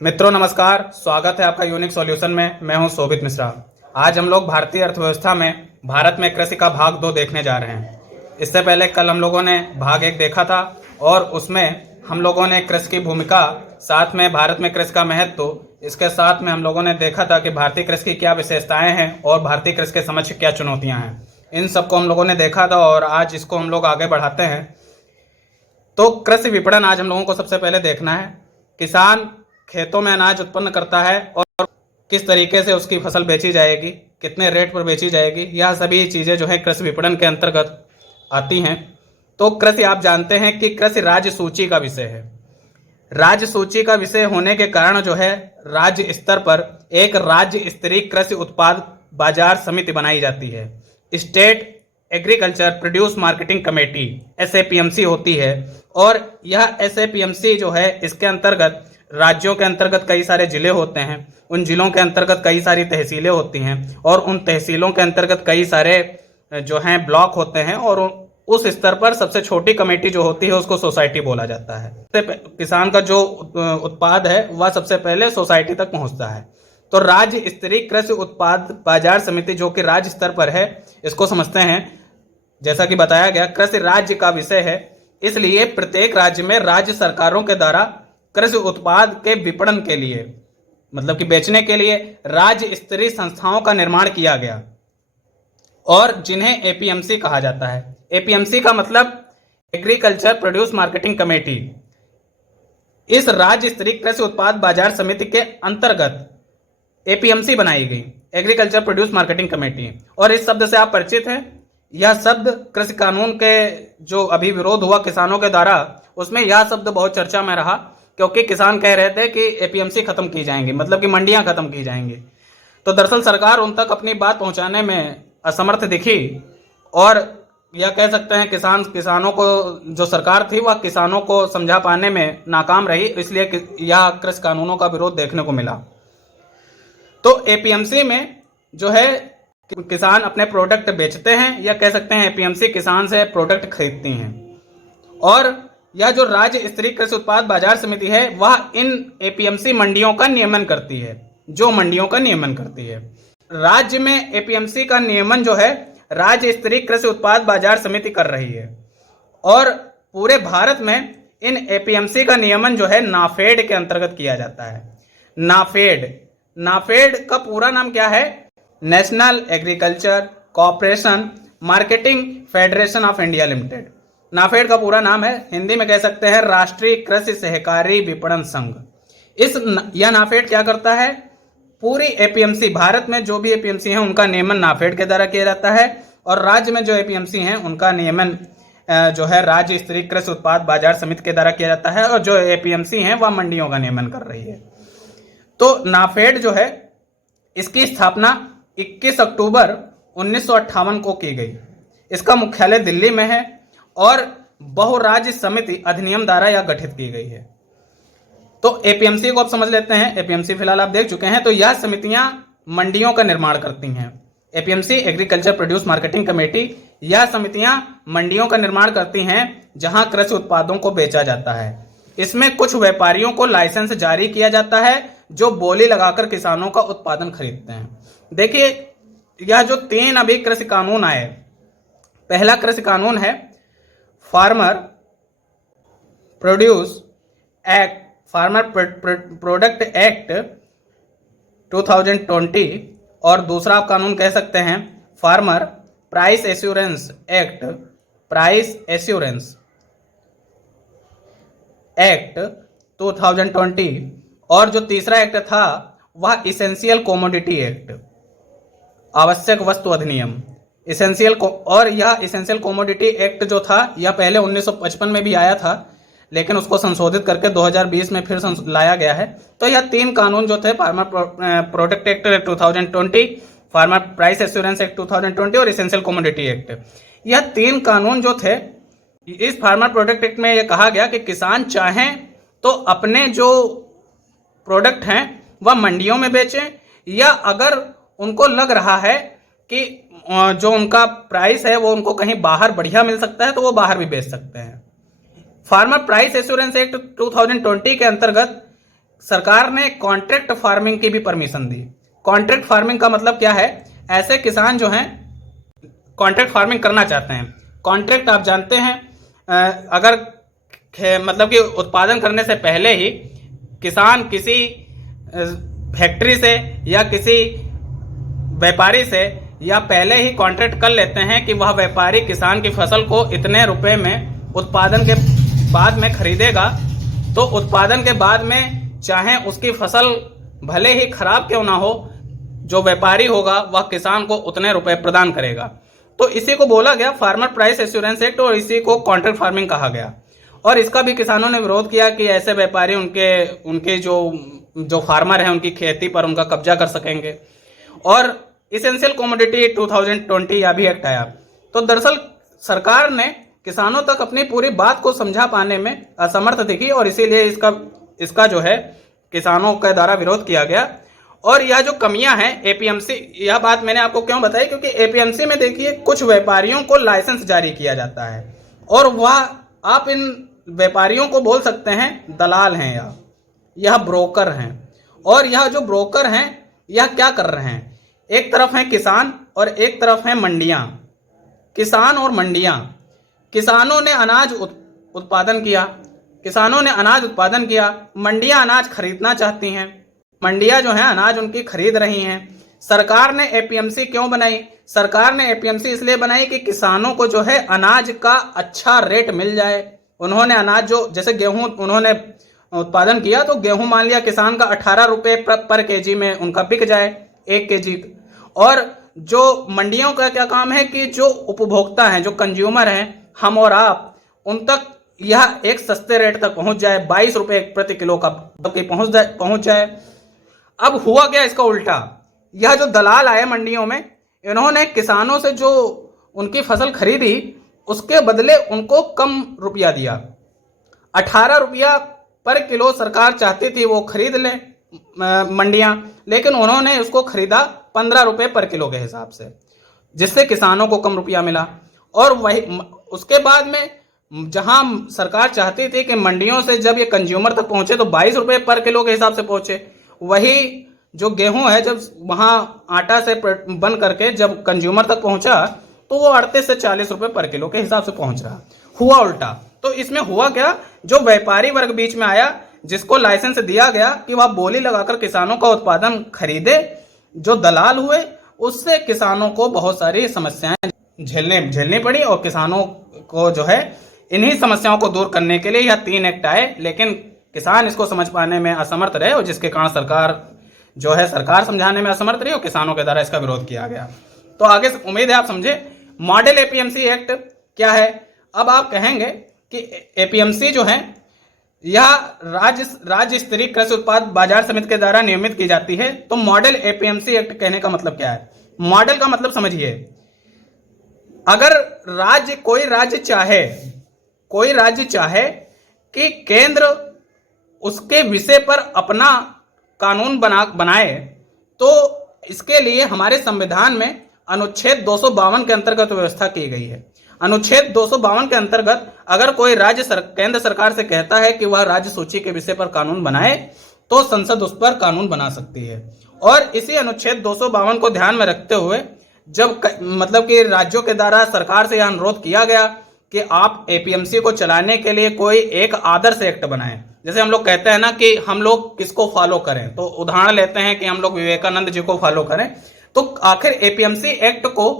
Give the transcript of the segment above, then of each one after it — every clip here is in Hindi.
मित्रों नमस्कार, स्वागत है आपका यूनिक सॉल्यूशन में। मैं हूं शोभित मिश्रा। आज हम लोग भारतीय अर्थव्यवस्था में भारत में कृषि का भाग 2 देखने जा रहे हैं। इससे पहले कल हम लोगों ने भाग 1 देखा था और उसमें हम लोगों ने कृषि की भूमिका, साथ में भारत में कृषि का महत्व, इसके साथ में हम लोगों ने देखा था कि भारतीय कृषि की क्या विशेषताएं हैं और भारतीय कृषि के समक्ष क्या चुनौतियां हैं। इन सबको हम लोगों ने देखा था और आज इसको हम लोग आगे बढ़ाते हैं। तो कृषि विपणन आज हम लोगों को सबसे पहले देखना है। किसान खेतों में अनाज उत्पन्न करता है और किस तरीके से उसकी फसल बेची जाएगी, कितने रेट पर बेची जाएगी, यह सभी चीज़ें जो है कृषि विपणन के अंतर्गत आती हैं। तो कृषि, आप जानते हैं कि कृषि राज्य सूची का विषय है। राज्य सूची का विषय होने के कारण जो है राज्य स्तर पर एक राज्य स्तरीय कृषि उत्पाद बाजार समिति बनाई जाती है। State agriculture produce marketing committee SAPMC होती है और यह SAPMC जो है इसके अंतर्गत राज्यों के अंतर्गत कई सारे जिले होते हैं, उन जिलों के अंतर्गत कई सारी तहसीलें होती हैं और उन तहसीलों के अंतर्गत कई सारे जो हैं ब्लॉक होते हैं और उस स्तर पर सबसे छोटी कमेटी जो होती है उसको सोसाइटी बोला जाता है। किसान का जो उत्पाद है वह सबसे पहले सोसाइटी तक पहुंचता है। तो राज्य स्तरीय कृषि उत्पाद बाजार समिति जो कि राज्य स्तर पर है, इसको समझते हैं। जैसा कि बताया गया, कृषि राज्य का विषय है, इसलिए प्रत्येक राज्य में राज्य सरकारों के द्वारा कृषि उत्पाद के विपणन के लिए, मतलब कि बेचने के लिए राज्य स्तरीय संस्थाओं का निर्माण किया गया और जिन्हें APMC कहा जाता है। APMC का मतलब एग्रीकल्चर प्रोड्यूस मार्केटिंग कमेटी। इस राज्य स्तरीय कृषि उत्पाद बाजार समिति के अंतर्गत APMC बनाई गई, एग्रीकल्चर प्रोड्यूस मार्केटिंग कमेटी। और इस शब्द से आप परिचित हैं। यह शब्द कृषि कानून के जो अभी विरोध हुआ किसानों के द्वारा, उसमें यह शब्द बहुत चर्चा में रहा, क्योंकि किसान कह रहे थे कि APMC खत्म की जाएंगी, मतलब कि मंडियां खत्म की जाएंगी। तो दरअसल सरकार उन तक अपनी बात पहुंचाने में असमर्थ दिखी और यह कह सकते हैं किसानों को, जो सरकार थी वह किसानों को समझा पाने में नाकाम रही, इसलिए यह कृषि कानूनों का विरोध देखने को मिला। तो APMC में जो है किसान अपने प्रोडक्ट बेचते हैं, या कह सकते हैं APMC किसान से प्रोडक्ट खरीदती हैं। और यह जो राज्य स्तरीय कृषि उत्पाद बाजार समिति है वह इन APMC मंडियों का नियमन करती है, जो मंडियों का नियमन करती है। राज्य में APMC का नियमन जो है राज्य स्तरीय कृषि उत्पाद बाजार समिति कर रही है और पूरे भारत में इन APMC का नियमन जो है नाफेड के अंतर्गत किया जाता है। नाफेड का पूरा नाम क्या है? National agriculture cooperation marketing federation of India limited. NAFED का पूरा नाम है, हिंदी में कह सकते हैं राष्ट्रीय कृषि सहकारी विपणन संघ। यह नाफेड क्या करता है? पूरी APMC, भारत में जो भी APMC हैं उनका नियमन नाफेड के द्वारा किया जाता है और राज्य में जो APMC हैं उनका नियमन जो है राज्य स्तरीय कृषि उत्पाद बाजार समिति के द्वारा किया जाता है और जो APMC हैं वह मंडियों का नियमन कर रही है। तो नाफेड जो है, इसकी स्थापना 21 अक्टूबर 1958 को की गई। इसका मुख्यालय दिल्ली में है और बहुराज्य समिति अधिनियम द्वारा यह गठित की गई है। तो APMC को आप समझ लेते हैं। APMC फिलहाल आप देख चुके हैं। तो यह समितियां मंडियों का निर्माण करती हैं। APMC agriculture produce marketing committee, यह समितियां मंडियों का निर्माण करती हैं जहां कृषि उत्पादों को बेचा जाता है। इसमें कुछ व्यापारियों को लाइसेंस जारी किया जाता है जो बोली लगाकर किसानों का उत्पादन खरीदते हैं। देखिए, यह जो 3 अभी कृषि कानून आए, पहला कृषि कानून है फार्मर प्रोडक्ट एक्ट 2020 और दूसरा कानून कह सकते हैं फार्मर प्राइस एश्योरेंस एक्ट 2020 और जो तीसरा एक्ट था वह इसेंशियल कमोडिटी एक्ट, आवश्यक वस्तु अधिनियम। और यह इसेंशियल कमोडिटी एक्ट जो था यह पहले 1955 में भी आया था, लेकिन उसको संशोधित करके 2020 में फिर लाया गया है। तो यह 3 कानून जो थे, farmer product act 2020, farmer price assurance act 2020 और इसेंशियल कमोडिटी एक्ट, यह 3 कानून जो थे, इस फार्मर प्रोडक्ट एक्ट में यह कहा गया कि किसान चाहें तो अपने जो प्रोडक्ट हैं वह मंडियों में बेचें, या अगर उनको लग रहा है कि जो उनका प्राइस है वो उनको कहीं बाहर बढ़िया मिल सकता है तो वो बाहर भी बेच सकते हैं। फार्मर प्राइस एश्योरेंस एक्ट 2020 के अंतर्गत सरकार ने कॉन्ट्रैक्ट फार्मिंग की भी परमिशन दी। कॉन्ट्रैक्ट फार्मिंग का मतलब क्या है? ऐसे किसान जो हैं कॉन्ट्रैक्ट फार्मिंग करना चाहते हैं। कॉन्ट्रैक्ट आप जानते हैं, अगर मतलब कि उत्पादन करने से पहले ही किसान किसी फैक्ट्री से या किसी व्यापारी से या पहले ही कॉन्ट्रैक्ट कर लेते हैं कि वह व्यापारी किसान की फसल को इतने रुपए में उत्पादन के बाद में खरीदेगा, तो उत्पादन के बाद में चाहे उसकी फसल भले ही खराब क्यों ना हो, जो व्यापारी होगा वह किसान को उतने रुपए प्रदान करेगा। तो इसी को बोला गया फार्मर प्राइस एश्योरेंस एक्ट और इसी को कॉन्ट्रैक्ट फार्मिंग कहा गया। और इसका भी किसानों ने विरोध किया कि ऐसे व्यापारी उनके जो फार्मर हैं उनकी खेती पर उनका कब्जा कर सकेंगे। और इसेंशियल कमोडिटी 2020 यह भी एक्ट आया। तो दरअसल सरकार ने किसानों तक अपनी पूरी बात को समझा पाने में असमर्थ दिखी और इसीलिए इसका जो है किसानों के द्वारा विरोध किया गया। और यह जो कमियां हैं एपीएमसी, यह बात मैंने आपको क्यों बताई, क्योंकि एपीएमसी में देखिए कुछ व्यापारियों को लाइसेंस जारी किया जाता है और वह आप इन व्यापारियों को बोल सकते हैं दलाल हैं या यह ब्रोकर हैं। और यह जो ब्रोकर हैं यह क्या कर रहे हैं? एक तरफ है किसान और एक तरफ है मंडियां। किसान और मंडियां, किसानों ने अनाज उत्पादन किया, मंडियां अनाज खरीदना चाहती हैं, मंडियां जो हैं अनाज उनकी खरीद रही हैं। सरकार ने एपीएमसी क्यों बनाई? सरकार ने एपीएमसी इसलिए बनाई कि किसानों को जो है अनाज का अच्छा रेट मिल जाए। उन्होंने अनाज जैसे गेहूं उन्होंने उत्पादन किया, तो गेहूं मान लिया किसान का 18 रुपए पर केजी में उनका बिक जाए 1 केजी। और जो मंडियों का क्या काम है कि जो उपभोक्ता हैं, जो कंज्यूमर हैं, हम और आप, उन तक यह एक सस्ते रेट तक पहुंच जाए, 22 रुपए प्रति किलो का पहुंच जाए। अब हुआ क्या इसका उल्टा, यह जो दलाल आए मंडियों में, इन्होंने किसानों से जो उनकी फसल खरीदी उसके बदले उनको कम रुपया दिया। 18 रुपया पर किलो सरकार चाहती थी वो खरीद लें मंडियां, लेकिन उन्होंने उसको खरीदा 15 रुपए पर किलो के हिसाब से, जिससे किसानों को कम रुपया मिला। और वही उसके बाद में जहां सरकार चाहती थी कि मंडियों से जब ये कंज्यूमर तक पहुंचे तो 22 रुपए पर किलो के हिसाब से पहुंचे, वही जो गेहूं है जब वहां आटा से बन करके जब कंज्यूमर तक पहुंचा तो वो 38 से 40 रुपए पर किलो के हिसाब से पहुंच रहा। हुआ उल्टा। तो इसमें हुआ क्या, जो व्यापारी वर्ग बीच में आया, जिसको लाइसेंस दिया गया कि वह बोली लगाकर किसानों का उत्पादन खरीदे, जो दलाल हुए, उससे किसानों को बहुत सारी समस्याएं झेलनी पड़ी। और किसानों को जो है इन्हीं समस्याओं को दूर करने के लिए यह 3 एक्ट आए, लेकिन किसान इसको समझ पाने में असमर्थ रहे और जिसके कारण सरकार समझाने में असमर्थ रही और किसानों के द्वारा इसका विरोध किया गया। तो आगे उम्मीद है आप समझे। मॉडल एपीएमसी एक्ट क्या है? अब आप कहेंगे कि एपीएमसी जो है यह राज्य स्तरीय कृषि उत्पाद बाजार समिति के द्वारा नियमित की जाती है। तो मॉडल एपीएमसी एक्ट कहने का मतलब क्या है? मॉडल का मतलब समझिए, अगर कोई राज्य चाहे कि केंद्र उसके विषय पर अपना कानून बनाए, तो इसके लिए हमारे संविधान में अनुच्छेद 252 के अंतर्गत व्यवस्था की गई है। अनुच्छेद 252 के अंतर्गत अगर कोई केंद्र सरकार से कहता है कि वह राज्य सूची के विषय पर कानून बनाए, तो संसद उस पर कानून बना सकती है। और इसी अनुच्छेद 252 को ध्यान में रखते हुए जब मतलब कि राज्यों के द्वारा सरकार से यह अनुरोध किया गया कि आप एपीएमसी को चलाने के लिए कोई एक आदर्श एक्ट बनाएं। जैसे हम लोग कहते हैं ना कि हम लोग किसको फॉलो करें, तो उदाहरण लेते हैं कि हम लोग विवेकानंद जी को फॉलो करें, तो आखिर एपीएमसी एक्ट को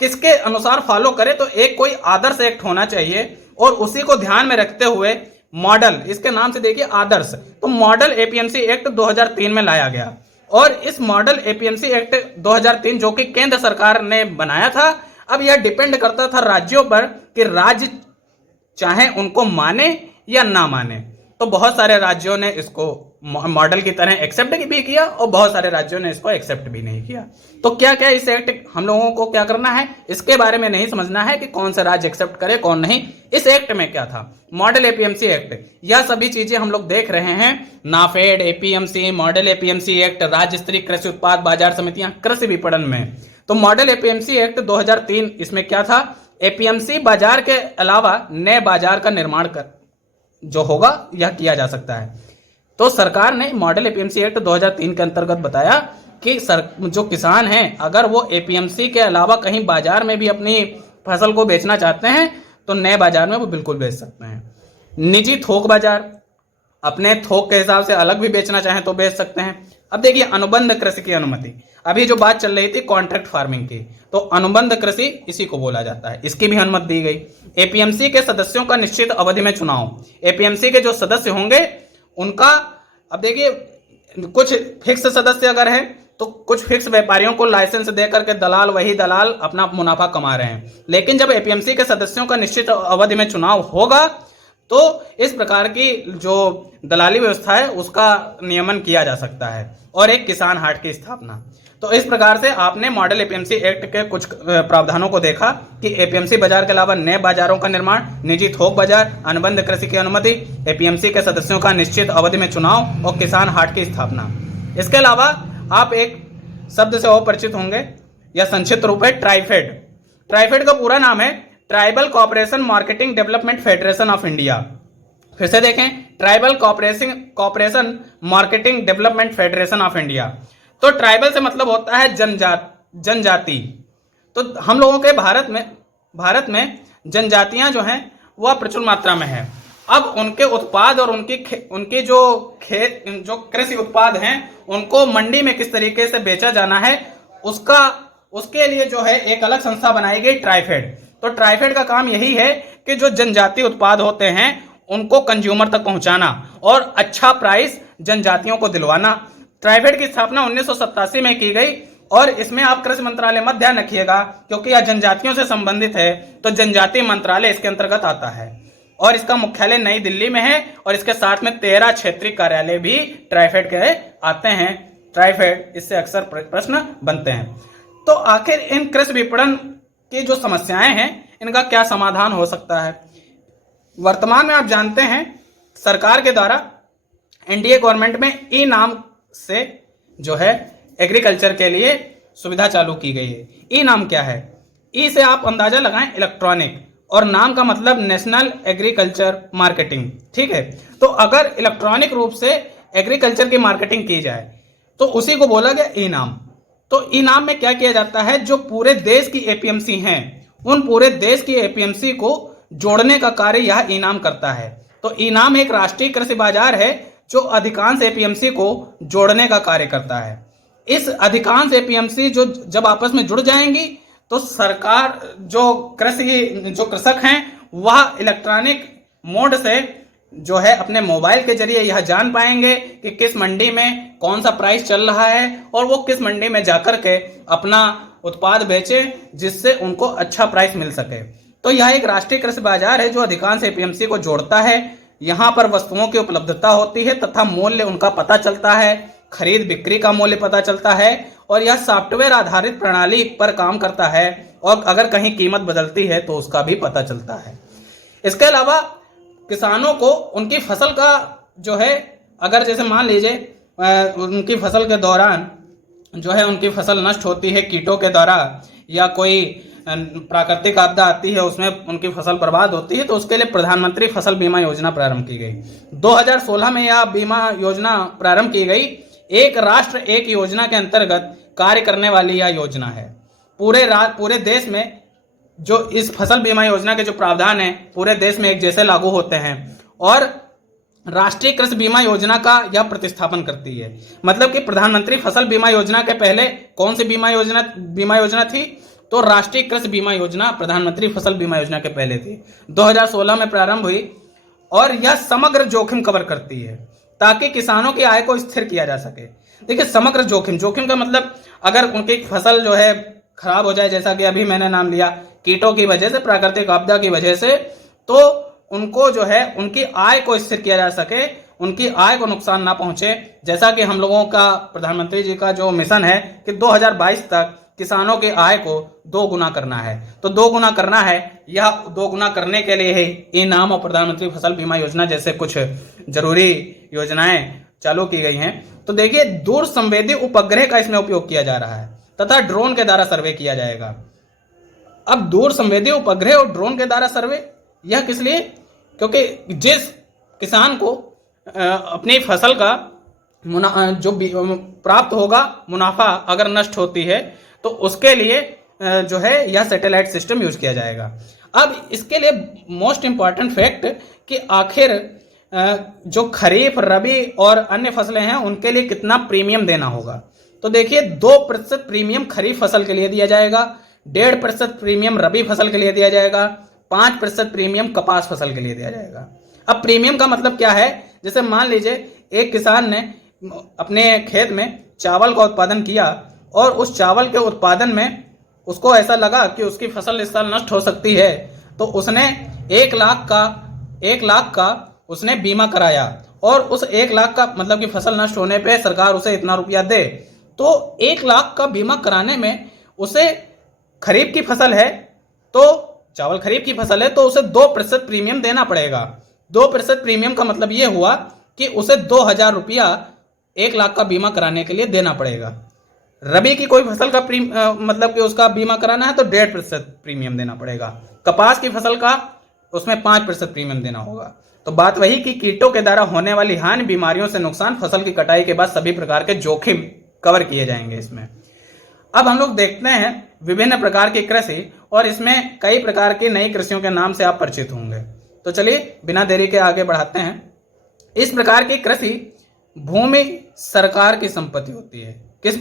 किसके अनुसार फॉलो करें? तो एक कोई आदर्श एक्ट होना चाहिए। और उसी को ध्यान में रखते हुए मॉडल, इसके नाम से देखिए आदर्श, तो मॉडल एपीएमसी एक्ट 2003 में लाया गया। और इस मॉडल एपीएमसी एक्ट 2003 जो कि केंद्र सरकार ने बनाया था, अब यह डिपेंड करता था राज्यों पर कि राज्य चाहे उनको माने या ना माने। तो बहुत सारे राज्यों ने इसको मॉडल की तरह एक्सेप्ट भी किया और बहुत सारे राज्यों ने इसको एक्सेप्ट भी नहीं किया। तो क्या क्या इस एक्ट हम लोगों को क्या करना है, इसके बारे में नहीं समझना है कि कौन सा राज्य एक्सेप्ट करे कौन नहीं। इस एक्ट में क्या था, मॉडल एपीएमसी एक्ट, यह सभी चीजें हम लोग देख रहे हैं। NAFED, APMC, model APMC act, राज्य स्तरीय कृषि उत्पाद बाजार समितियां कृषि विपणन में। तो मॉडल एपीएमसी एक्ट 2003, इसमें क्या था, एपीएमसी बाजार के अलावा नए बाजार का निर्माण जो होगा यह किया जा सकता है। तो सरकार ने मॉडल एपीएमसी एक्ट 2003 के अंतर्गत बताया कि जो किसान हैं अगर वो एपीएमसी के अलावा कहीं बाजार में भी अपनी फसल को बेचना चाहते हैं तो नए बाजार में वो बिल्कुल बेच सकते हैं। निजी थोक बाजार, अपने थोक के हिसाब से अलग भी बेचना चाहें तो बेच सकते हैं। अब देखिए अनुबंध कृषि की अनुमति, अभी जो बात चल रही थी कॉन्ट्रैक्ट फार्मिंग की, तो अनुबंध कृषि इसी को बोला जाता है, इसकी भी अनुमति दी गई। एपीएमसी के सदस्यों का निश्चित अवधि में चुनाव, एपीएमसी के जो सदस्य होंगे उनका, अब देखिए कुछ फिक्स सदस्य अगर है तो कुछ फिक्स व्यापारियों को लाइसेंस देकर के दलाल, वही दलाल अपना मुनाफा कमा रहे हैं, लेकिन जब एपीएमसी के सदस्यों का निश्चित अवधि में चुनाव होगा तो इस प्रकार की जो दलाली व्यवस्था है उसका नियमन किया जा सकता है और एक किसान हाट की स्थापना। तो इस प्रकार से आपने मॉडल एपीएमसी एक्ट के कुछ प्रावधानों को देखा कि एपीएमसी बाजार के अलावा नए बाजारों का निर्माण, निजी थोक बाजार, अनुबंध कृषि की अनुमति, एपीएमसी के सदस्यों का निश्चित अवधि में चुनाव और किसान हाट की स्थापना। इसके अलावा आप एक शब्द से और परिचित होंगे, यह संक्षिप्त रूप है ट्राइफेड। ट्राइफेड का पूरा नाम है tribal cooperation marketing development federation of India. फिर से देखें, tribal cooperation marketing development federation of India. तो ट्राइबल से मतलब होता है जनजाति। तो हम लोगों के भारत में जनजातियां जो हैं वह प्रचुर मात्रा में है। अब उनके उत्पाद और उनकी जो कृषि उत्पाद हैं उनको मंडी में किस तरीके से बेचा जाना है उसके लिए जो है एक अलग संस्था बनाई गई, ट्राइफेड। तो ट्राइफेड का काम यही है कि जो जनजातीय उत्पाद होते हैं उनको कंज्यूमर तक पहुंचाना और अच्छा प्राइस जनजातियों को दिलवाना। ट्राइफेड की स्थापना 1987 में की गई और इसमें आप कृषि मंत्रालय मत ध्यान रखिएगा क्योंकि यह जनजातियों से संबंधित है, तो जनजातीय मंत्रालय इसके अंतर्गत आता है और इसका मुख्यालय नई दिल्ली में है और इसके साथ में 13 क्षेत्रीय कार्यालय भी ट्राइफेड के आते हैं। ट्राइफेड, इससे अक्सर प्रश्न बनते हैं। तो आखिर इन कृषि विपणन की जो समस्याएं हैं इनका क्या समाधान हो सकता है? वर्तमान में आप जानते हैं सरकार के द्वारा एनडीए गवर्नमेंट में ई नाम से जो है एग्रीकल्चर के लिए सुविधा चालू की गई है। ई नाम क्या है? ई से आप अंदाजा लगाएं इलेक्ट्रॉनिक, और नाम का मतलब नेशनल एग्रीकल्चर मार्केटिंग, ठीक है। तो अगर इलेक्ट्रॉनिक रूप से एग्रीकल्चर की मार्केटिंग की जाए तो उसी को बोला गया ई नाम। तो ई नाम में क्या किया जाता है, जो पूरे देश की एपीएमसी हैं उन पूरे देश की एपीएमसी को जोड़ने का कार्य यह ई नाम करता है। तो ई नाम एक राष्ट्रीय कृषि बाजार है जो अधिकांश एपीएमसी को जोड़ने का कार्य करता है। इस अधिकांश एपीएमसी जो जब आपस में जुड़ जाएंगी तो सरकार जो कृषक हैं वह इलेक्ट्रॉनिक मोड से जो है अपने मोबाइल के जरिए यह जान पाएंगे कि किस मंडी में कौन सा प्राइस चल रहा है और वो किस मंडी में जाकर के अपना उत्पाद बेचे जिससे उनको अच्छा प्राइस मिल सके। तो यह एक राष्ट्रीय कृषि बाजार है जो अधिकांश एपीएमसी को जोड़ता है। यहाँ पर वस्तुओं की उपलब्धता होती है तथा मूल्य उनका पता चलता है, खरीद बिक्री का मूल्य पता चलता है और यह सॉफ्टवेयर आधारित प्रणाली पर काम करता है और अगर कहीं कीमत बदलती है तो उसका भी पता चलता है। इसके अलावा किसानों को उनकी फसल का जो है, अगर जैसे मान लीजिए उनकी फसल के दौरान जो है उनकी फसल नष्ट होती है कीटों के द्वारा या कोई प्राकृतिक आपदा आती है उसमें उनकी फसल बर्बाद होती है, तो उसके लिए प्रधानमंत्री फसल बीमा योजना प्रारंभ की गई। 2016 में यह बीमा योजना प्रारंभ की गई। एक राष्ट्र एक योजना के अंतर्गत कार्य करने वाली यह योजना है। पूरे देश में जो इस फसल बीमा योजना के जो प्रावधान है पूरे देश में एक जैसे लागू होते हैं और राष्ट्रीय कृषि बीमा योजना का यह प्रतिस्थापन करती है। मतलब कि प्रधानमंत्री फसल बीमा योजना के पहले कौन सी बीमा योजना थी? तो राष्ट्रीय कृषि बीमा योजना प्रधानमंत्री फसल बीमा योजना के पहले थी। 2016 में प्रारंभ हुई और यह समग्र जोखिम कवर करती है ताकि किसानों की आय को स्थिर किया जा सके। देखिए समग्र जोखिम का मतलब अगर उनकी फसल जो है खराब हो जाए, जैसा कि अभी मैंने नाम लिया कीटों की वजह से, प्राकृतिक आपदा की वजह से, तो उनको जो है उनकी आय को स्थिर किया जा सके, उनकी आय को नुकसान ना पहुंचे। जैसा कि हम लोगों का प्रधानमंत्री जी का जो मिशन है कि 2022 तक किसानों की आय को 2 गुना करना है। तो 2 गुना करना है, यह 2 गुना करने के लिए ही इनाम और प्रधानमंत्री फसल बीमा योजना जैसे कुछ जरूरी योजनाएं चालू की गई हैं। तो देखिए दूर संवेदी उपग्रह का इसमें उपयोग किया जा रहा है तथा ड्रोन के द्वारा सर्वे किया जाएगा। अब दूर संवेदी उपग्रह और ड्रोन के द्वारा सर्वे, यह किस लिए? क्योंकि जिस किसान को अपनी फसल का प्राप्त होगा मुनाफा अगर नष्ट होती है तो उसके लिए जो है यह सैटेलाइट सिस्टम यूज किया जाएगा। अब इसके लिए मोस्ट इंपॉर्टेंट फैक्ट कि आखिर जो खरीफ, रबी और अन्य फसलें हैं उनके लिए कितना प्रीमियम देना होगा। तो देखिए 2% प्रीमियम खरीफ फसल के लिए दिया जाएगा, 1.5% प्रीमियम रबी फसल के लिए दिया जाएगा, 5% प्रीमियम कपास फसल के लिए दिया जाएगा। अब प्रीमियम का मतलब क्या है, जैसे मान लीजिए एक किसान ने अपने खेत में चावल का उत्पादन किया और उस चावल के उत्पादन में उसको ऐसा लगा कि उसकी फसल इस साल नष्ट हो सकती है, तो उसने 1 लाख का उसने बीमा कराया और उस 1 लाख का मतलब कि फसल नष्ट होने पे सरकार उसे इतना रुपया दे, तो 1 लाख का बीमा कराने में उसे खरीफ की फसल है तो चावल खरीफ की फसल है तो उसे 2% प्रीमियम देना पड़ेगा। 2% प्रीमियम का मतलब यह हुआ कि उसे 2,000 रुपया 1 लाख का बीमा कराने के लिए देना पड़ेगा। रबी की कोई फसल का मतलब कि उसका बीमा कराना है तो 1.5% प्रीमियम देना पड़ेगा। कपास की फसल का उसमें 5% प्रीमियम देना होगा। तो बात वही कि कीटों के द्वारा होने वाली हानि, बीमारियों से नुकसान, फसल की कटाई के बाद सभी प्रकार के जोखिम कवर किए जाएंगे इसमें। अब हम लोग देखते हैं विभिन्न प्रकार की कृषि और इसमें कई प्रकार की नई कृषियों के नाम से आप परिचित होंगे। तो चलिए बिना देरी के आगे बढ़ाते हैं। इस प्रकार की कृषि भूमि सरकार की संपत्ति होती है। किस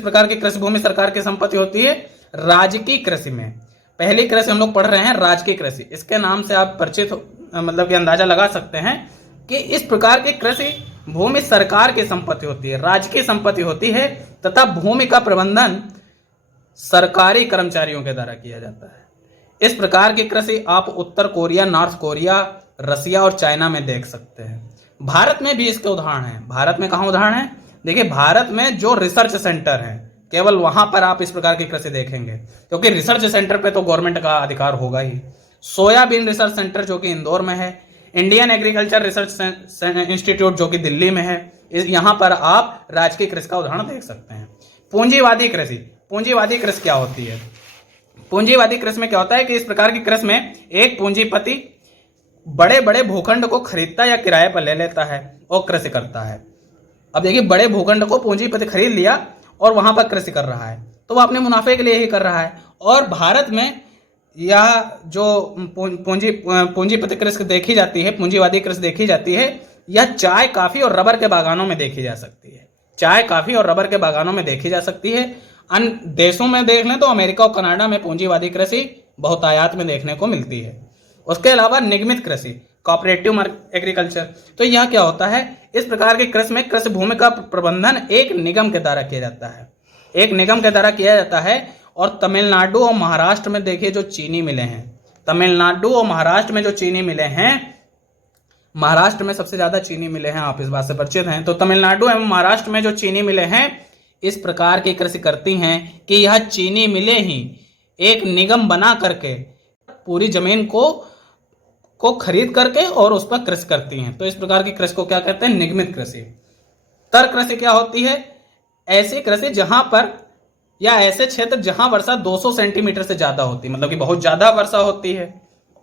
प्रकार की कृषि भूमि सरकार की संपत्ति होती है? राजकीय कृषि में पहली कृषि हम लोग पढ़ रहे हैं राजकीय कृषि। इसके नाम से आप परिचित मतलब कि अंदाजा लगा सकते हैं कि इस प्रकार की कृषि भूमि सरकार की संपत्ति होती है, राजकीय संपत्ति होती है तथा भूमि का प्रबंधन सरकारी कर्मचारियों के द्वारा किया जाता है। इस प्रकार की कृषि आप उत्तर कोरिया, नॉर्थ कोरिया, रसिया और चाइना में देख सकते हैं। भारत में भी इसके उदाहरण हैं। भारत में कहाँ उदाहरण है? देखिए भारत में जो रिसर्च सेंटर है केवल वहां पर आप इस प्रकार की कृषि देखेंगे, क्योंकि रिसर्च सेंटर पे तो गवर्नमेंट का अधिकार होगा ही। सोयाबीन रिसर्च सेंटर जो कि इंदौर में है, इंडियन एग्रीकल्चर रिसर्च इंस्टीट्यूट जो कि दिल्ली में है, यहाँ पर आप राजकीय कृषि का उदाहरण देख सकते हैं। पूंजीवादी कृषि, पूंजीवादी कृषि क्या होती है? पूंजीवादी कृषि में क्या होता है कि इस प्रकार की कृषि में एक पूंजीपति बड़े बड़े भूखंड को खरीदता या किराए पर ले लेता है और कृषि करता है। अब देखिए बड़े भूखंड को पूंजीपति खरीद लिया और वहां पर कृषि कर रहा है, तो वो अपने मुनाफे के लिए ही कर रहा है। और भारत में यह जो पूंजीपति कृषि देखी जाती है, पूंजीवादी कृषि देखी जाती है, यह चाय, काफी और रबर के बागानों में देखी जा सकती है। चाय, काफी और रबर के बागानों में देखी जा सकती है। अन्य देशों में देख लें तो अमेरिका और कनाडा में पूंजीवादी कृषि बहुतायत में देखने को मिलती है। उसके अलावा निगमित कृषि, कोऑपरेटिव एग्रीकल्चर, तो यह क्या होता है? इस प्रकार की कृषि में कृषि भूमि का प्रबंधन एक निगम के द्वारा किया जाता है, एक निगम के द्वारा किया जाता है। और तमिलनाडु और महाराष्ट्र में देखिए जो चीनी मिलें हैं, तमिलनाडु और महाराष्ट्र में जो चीनी मिलें हैं, महाराष्ट्र में सबसे ज्यादा चीनी मिले हैं, आप इस बात से परिचित हैं। तो तमिलनाडु एवं महाराष्ट्र में जो चीनी मिले हैं इस प्रकार की कृषि करती हैं कि यह चीनी मिले ही एक निगम बना करके पूरी जमीन को खरीद करके और उस पर कृषि करती हैं। तो इस प्रकार की कृषि को क्या कहते हैं? निगमित कृषि। तर कृषि क्या होती है? ऐसी कृषि जहां पर या ऐसे क्षेत्र जहां वर्षा 200 सेंटीमीटर से ज्यादा होती है, मतलब कि बहुत ज्यादा वर्षा होती है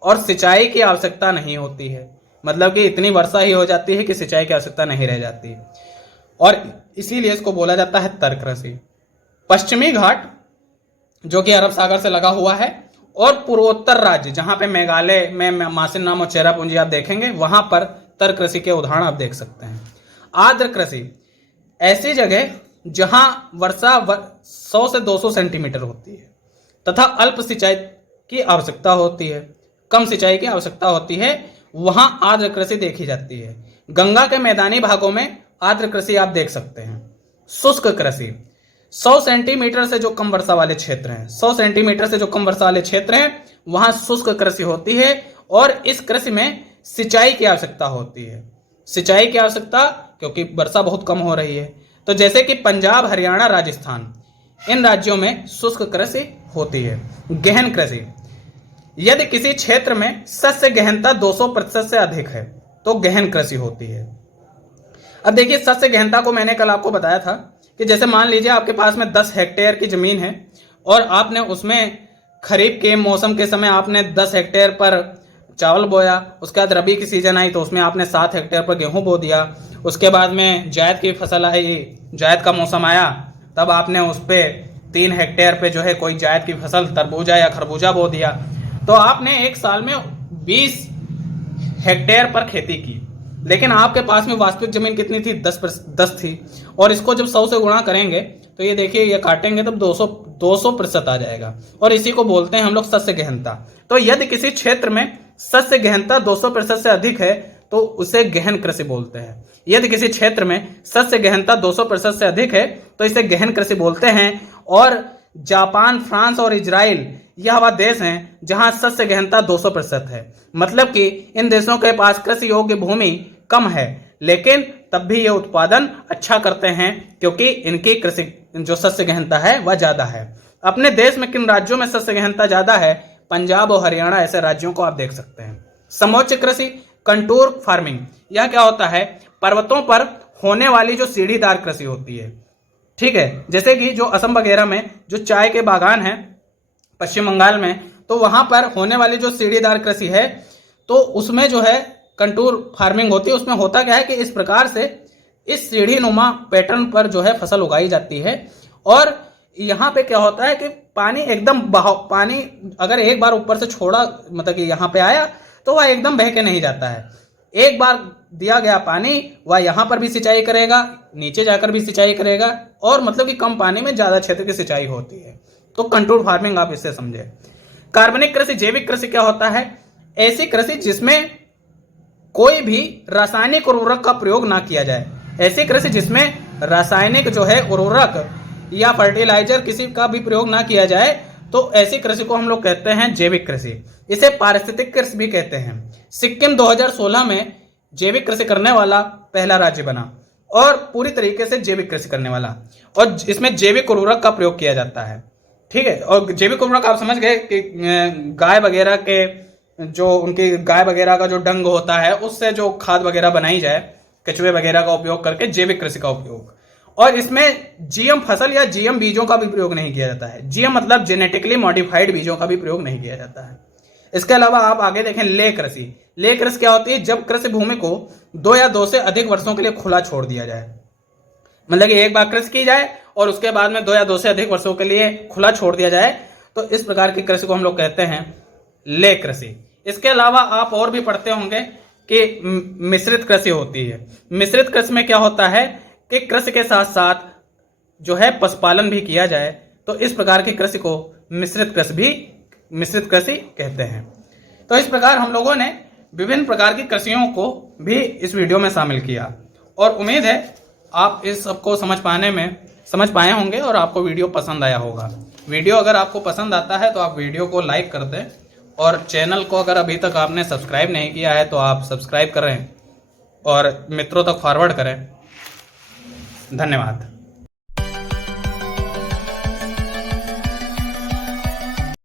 और सिंचाई की आवश्यकता नहीं होती है, मतलब कि इतनी वर्षा ही हो जाती है कि सिंचाई की आवश्यकता नहीं रह जाती, और इसीलिए इसको बोला जाता है तर कृषि। पश्चिमी घाट जो कि अरब सागर से लगा हुआ है और पूर्वोत्तर राज्य जहां पे मेघालय में मासिन नाम और चेरापूंजी आप देखेंगे, वहां पर तर कृषि के उदाहरण आप देख सकते हैं। आर्द्र कृषि, ऐसी जगह जहां वर्षा 100 से 200 सेंटीमीटर होती है तथा अल्प सिंचाई की आवश्यकता होती है, कम सिंचाई की आवश्यकता होती है, वहां आर्द्र कृषि देखी जाती है। गंगा के मैदानी भागों में आर्द्र कृषि आप देख सकते हैं। शुष्क कृषि, 100 सेंटीमीटर से जो कम वर्षा वाले क्षेत्र हैं, 100 सेंटीमीटर से जो कम वर्षा वाले क्षेत्र हैं वहां शुष्क कृषि होती है और इस कृषि में सिंचाई की आवश्यकता होती है। सिंचाई की आवश्यकता क्योंकि वर्षा बहुत कम हो रही है। तो जैसे कि पंजाब, हरियाणा, राजस्थान, इन राज्यों में शुष्क कृषि होती है। गहन कृषि, यदि किसी क्षेत्र में शस्य गहनता 200% से अधिक है तो गहन कृषि होती है। अब देखिए शस्य गहनता को मैंने कल आपको बताया था कि जैसे मान लीजिए आपके पास में 10 हेक्टेयर की जमीन है और आपने उसमें खरीफ के मौसम के समय आपने 10 हेक्टेयर पर चावल बोया, उसके बाद रबी की सीजन आई तो उसमें आपने 7 हेक्टेयर पर गेहूं बो दिया। उसके बाद में जायद की फसल आई, जायद का मौसम आया, तब आपने उस पर 3 हेक्टेयर पे जो है कोई जायद की फसल तरबूजा या खरबूजा बो दिया। तो आपने एक साल में 20 हेक्टेयर पर खेती की। लेकिन आपके पास में वास्तविक जमीन कितनी थी? 10 थी। और इसको जब 100 से गुणा करेंगे तो ये देखिए, ये काटेंगे तब 200% आ जाएगा। और इसी को बोलते हैं हम लोग सस्य गहनता। तो यदि किसी क्षेत्र में सस्य गहनता 200% से अधिक है तो उसे गहन कृषि बोलते हैं। यदि किसी क्षेत्र में सस्य गहनता 200% से अधिक है तो इसे गहन कृषि बोलते हैं। और जापान, फ्रांस और इजराइल यह वह देश हैं जहां सस्य गहनता 200% है। मतलब कि इन देशों के पास कृषि योग्य भूमि कम है, लेकिन तब भी ये उत्पादन अच्छा करते हैं क्योंकि इनकी कृषि जो सस्य गहनता है वह ज्यादा है। अपने देश में किन राज्यों में सस्य गहनता ज्यादा है? पंजाब और हरियाणा ऐसे राज्यों को आप देख सकते हैं। समोच्च कृषि, कंटूर फार्मिंग, यह क्या होता है? पर्वतों पर होने वाली जो सीढ़ीदार कृषि होती है, ठीक है, जैसे कि जो असम वगैरह में जो चाय के बागान है पश्चिम बंगाल में, तो वहां पर होने वाली जो सीढ़ीदार कृषि है तो उसमें जो है कंटूर फार्मिंग होती है। उसमें होता क्या है कि इस प्रकार से इस सीढ़ी नुमा पैटर्न पर जो है फसल उगाई जाती है। और यहाँ पे क्या होता है कि पानी एकदम पानी अगर एक बार ऊपर से छोड़ा, मतलब कि यहाँ पे आया तो वह एकदम बह के नहीं जाता है। एक बार दिया गया पानी वह यहाँ पर भी सिंचाई करेगा, नीचे जाकर भी सिंचाई करेगा, और मतलब कि कम पानी में ज्यादा क्षेत्र की सिंचाई होती है। तो कंटूर फार्मिंग आप इससे समझे। कार्बनिक कृषि, जैविक कृषि क्या होता है? ऐसी कृषि जिसमें कोई भी रासायनिक उर्वरक का प्रयोग ना किया जाए। ऐसी कृषि जिसमें रासायनिक जो है उर्वरक या फर्टिलाइजर किसी का भी प्रयोग ना किया जाए, तो ऐसी कृषि को हम लोग कहते हैं जैविक कृषि। इसे पारिस्थितिक कृषि भी कहते हैं। सिक्किम 2016 में जैविक कृषि करने वाला पहला राज्य बना, और पूरी तरीके से जैविक कृषि करने वाला, और इसमें जैविक उर्वरक का प्रयोग किया जाता है। ठीक है, और जैविक उर्वरक आप समझ गए कि गाय वगैरह के जो उनकी गाय वगैरह का जो डंग होता है उससे जो खाद वगैरह बनाई जाए, कचुए वगैरह का उपयोग करके जैविक कृषि का उपयोग। और इसमें जीएम फसल या जीएम बीजों का भी प्रयोग नहीं किया जाता है। जीएम मतलब जेनेटिकली मॉडिफाइड बीजों का भी प्रयोग नहीं किया जाता है। इसके अलावा आप आगे देखें ले कृषि। ले कृषि क्या होती है? जब कृषि भूमि को 2 या 2 से अधिक वर्षों के लिए खुला छोड़ दिया जाए, मतलब कि एक बार कृषि की जाए और उसके बाद में 2 या 2 से अधिक वर्षों के लिए खुला छोड़ दिया जाए, तो इस प्रकार की कृषि को हम लोग कहते हैं ले कृषि। इसके अलावा आप और भी पढ़ते होंगे कि मिश्रित कृषि होती है। मिश्रित कृषि में क्या होता है कि कृषि के साथ साथ जो है पशुपालन भी किया जाए, तो इस प्रकार की कृषि को मिश्रित कृषि कहते हैं। तो इस प्रकार हम लोगों ने विभिन्न प्रकार की कृषियों को भी इस वीडियो में शामिल किया, और उम्मीद है आप इस सबको समझ पाए होंगे और आपको वीडियो पसंद आया होगा। वीडियो अगर आपको पसंद आता है तो आप वीडियो को लाइक कर दें, और चैनल को अगर अभी तक आपने सब्सक्राइब नहीं किया है तो आप सब्सक्राइब करें और मित्रों तक फॉरवर्ड करें। धन्यवाद।